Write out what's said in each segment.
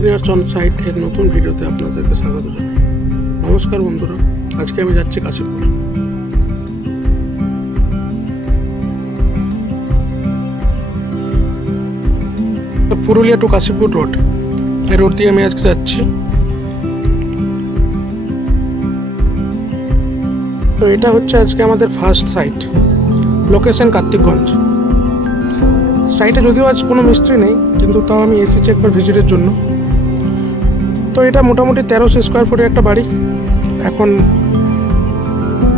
Engineers on site এর নতুন ভিডিওতে আপনাদেরকে স্বাগত জানাই। নমস্কার বন্ধুরা, আজকে আমি যাচ্ছি কাশীপুর। পুরুলিয়া টু কাশীপুর রোড, এই রোড দিয়ে আমি আজকে যাচ্ছি। তো এটা হচ্ছে আজকে আমাদের ফার্স্ট সাইট, লোকেশন কার্তিকগঞ্জ। সাইটে যদিও আজ কোনো মিস্ত্রি নেই, কিন্তু তাও আমি এসেছি একবার ভিজিটের জন্য। তো এটা মোটামুটি 1300 স্কোয়ার ফুটের একটা বাড়ি। এখন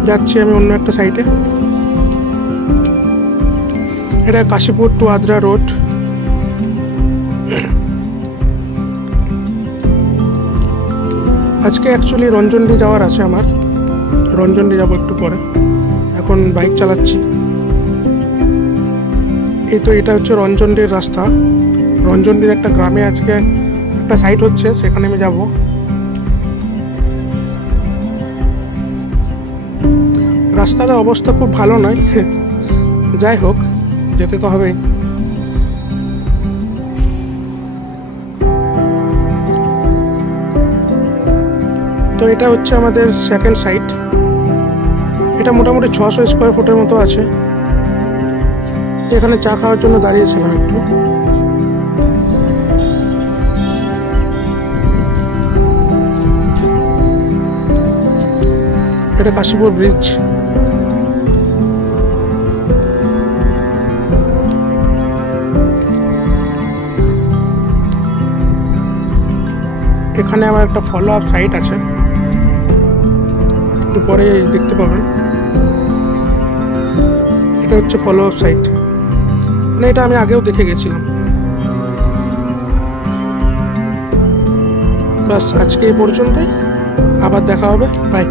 যাচ্ছি আমি অন্য একটা সাইটে। এটা কাশীপুর টু আদ্রা রোড। আজকে অ্যাকচুয়ালি রঞ্জনডি যাওয়ার আছে আমার, রঞ্জনডি যাবো একটু পরে। এখন বাইক চালাচ্ছি। এই তো এটা হচ্ছে রঞ্জনডির রাস্তা। রঞ্জনডির একটা গ্রামে আজকে একটা সাইট হচ্ছে, সেখানে আমি যাব। রাস্তার অবস্থা খুব ভালো নয়, যাই হোক যেতে তো হবেই। তো এটা হচ্ছে আমাদের সেকেন্ড সাইট। এটা মোটামুটি 600 স্কোয়ার ফুটের মতো আছে। এখানে চা খাওয়ার জন্য দাঁড়িয়েছিলাম একটু। এটা কাশীপুর ব্রিজ। এখানে আমার একটা ফলো আপ সাইট আছে, একটু পরে দেখতে পাবেন। এটা হচ্ছে ফলো আপ সাইট, মানে এটা আমি আগেও দেখে গেছিলাম। বাস আজকে এই পর্যন্তই, আবার দেখা হবে, বাই।